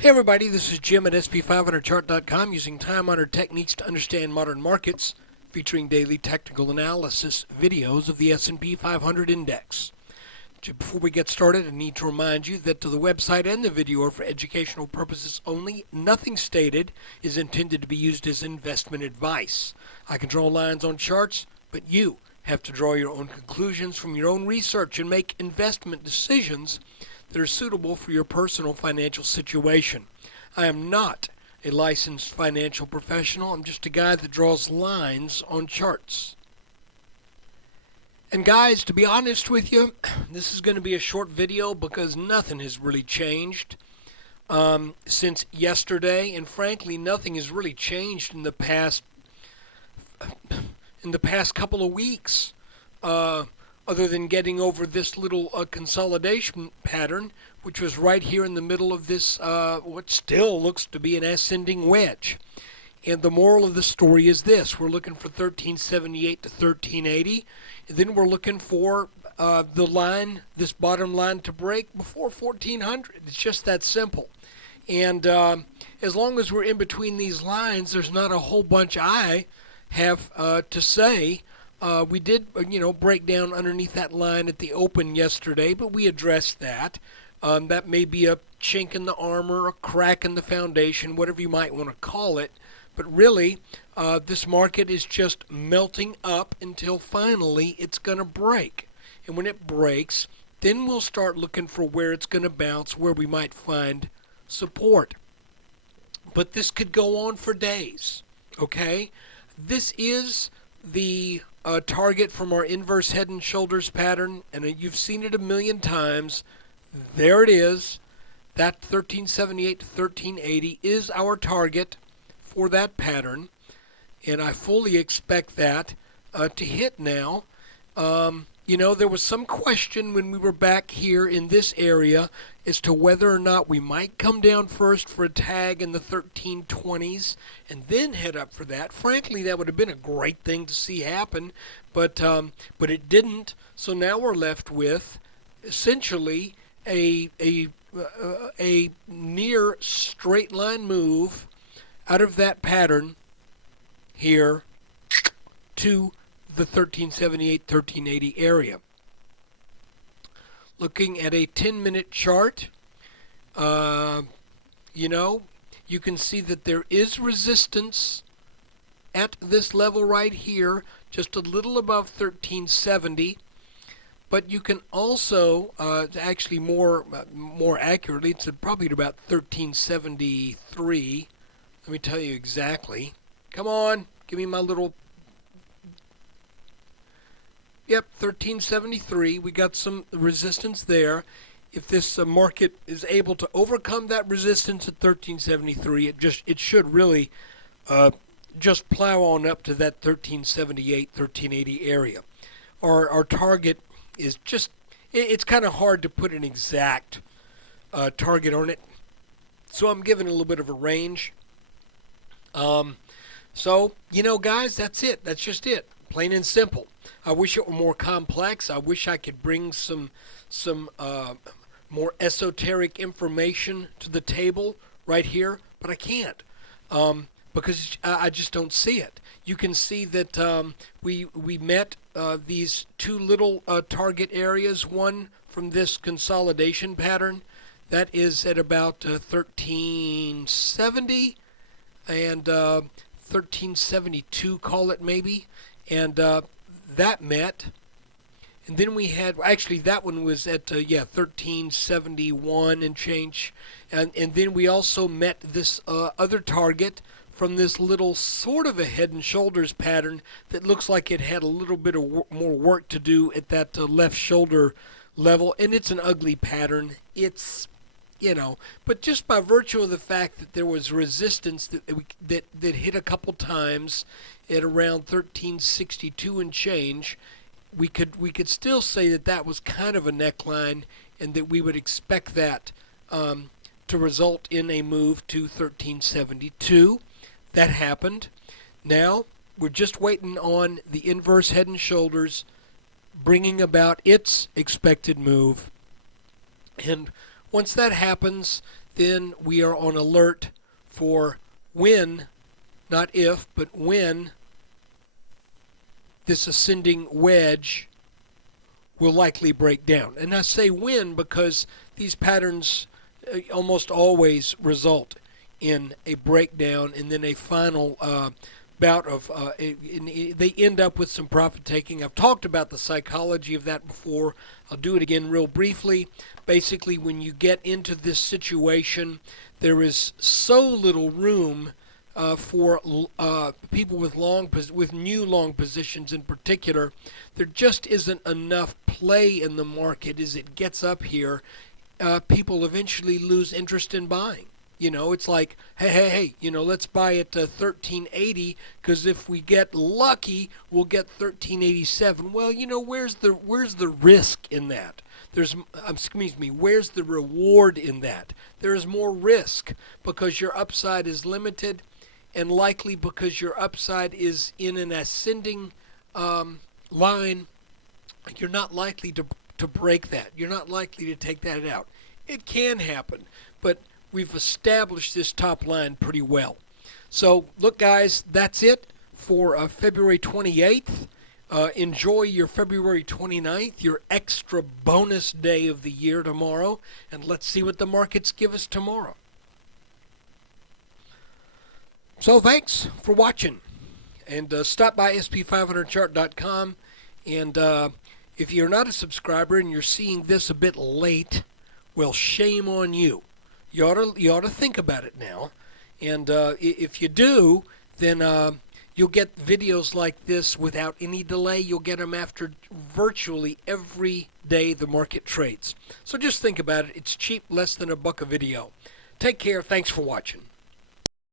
Hey everybody, this is Jim at SP500chart.com using time-honored techniques to understand modern markets, featuring daily technical analysis videos of the S&P 500 index. Before we get started, I need to remind you that the website and the video are for educational purposes only. Nothing stated is intended to be used as investment advice. I can draw lines on charts, but you have to draw your own conclusions from your own research and make investment decisions that are suitable for your personal financial situation. I am not a licensed financial professional. I'm just a guy that draws lines on charts. And guys, to be honest with you, this is going to be a short video because nothing has really changed since yesterday, and frankly, nothing has really changed in the past couple of weeks. Other than getting over this little consolidation pattern, which was right here in the middle of this, what still looks to be an ascending wedge. And the moral of the story is this: we're looking for 1378 to 1380, and then we're looking for the line, this bottom line, to break before 1400. It's just that simple. And as long as we're in between these lines, there's not a whole bunch I have to say. We did, break down underneath that line at the open yesterday, but we addressed that. That may be a chink in the armor, a crack in the foundation, whatever you might want to call it. But really, this market is just melting up until finally it's going to break. And when it breaks, then we'll start looking for where it's going to bounce, where we might find support. But this could go on for days, okay? This is the target from our inverse head and shoulders pattern, and you've seen it a million times. There it is. That 1378 to 1380 is our target for that pattern, and I fully expect that to hit now. There was some question when we were back here in this area as to whether or not we might come down first for a tag in the 1320s and then head up for that. Frankly, that would have been a great thing to see happen, but it didn't. So now we're left with essentially a near straight line move out of that pattern here to the 1378, 1380 area. Looking at a 10-minute chart, you can see that there is resistance at this level right here, just a little above 1370. But you can also, actually more accurately, it's probably at about 1373. Let me tell you exactly. Come on, give me my little... Yep, 1373. We got some resistance there. If this market is able to overcome that resistance at 1373, it should really just plow on up to that 1378, 1380 area. Our target is just, it's kind of hard to put an exact target on it, so I'm giving it a little bit of a range. So, guys, that's it. That's just it. Plain and simple. I wish it were more complex. I wish I could bring some more esoteric information to the table right here, but I can't because I just don't see it. You can see that we met these two little target areas, one from this consolidation pattern that is at about 1370 and 1372, call it maybe, and that met. And then we had, actually that one was at 1371 and change, and then we also met this other target from this little sort of a head and shoulders pattern that looks like it had a little bit of more work to do at that left shoulder level, and it's an ugly pattern. It's, but just by virtue of the fact that there was resistance that hit a couple times at around 1362 and change, we could still say that was kind of a neckline, and that we would expect that to result in a move to 1372. That happened. Now we're just waiting on the inverse head and shoulders bringing about its expected move, and once that happens, then we are on alert for when, not if, but when this ascending wedge will likely break down. And I say when because these patterns almost always result in a breakdown and then a final bout of they end up with some profit taking. I've talked about the psychology of that before. I'll do it again real briefly. Basically, when you get into this situation, there is so little room for people with new long positions in particular. There just isn't enough play in the market as it gets up here. People eventually lose interest in buying. You know, it's like, hey, you know, let's buy at 1380 because if we get lucky, we'll get 1387. Well, you know, where's the risk in that? Where's the reward in that? There is more risk because your upside is limited, and likely because your upside is in an ascending line. You're not likely to break that. You're not likely to take that out. It can happen, but we've established this top line pretty well. So look, guys, that's it for February 28th. Enjoy your February 29th, your extra bonus day of the year tomorrow, and let's see what the markets give us tomorrow. So thanks for watching, and stop by sp500chart.com, and if you're not a subscriber and you're seeing this a bit late, well, shame on you. You ought to think about it now, and if you do, then you'll get videos like this without any delay. You'll get them after virtually every day the market trades. So just think about it. It's cheap, less than $1 a video. Take care. Thanks for watching.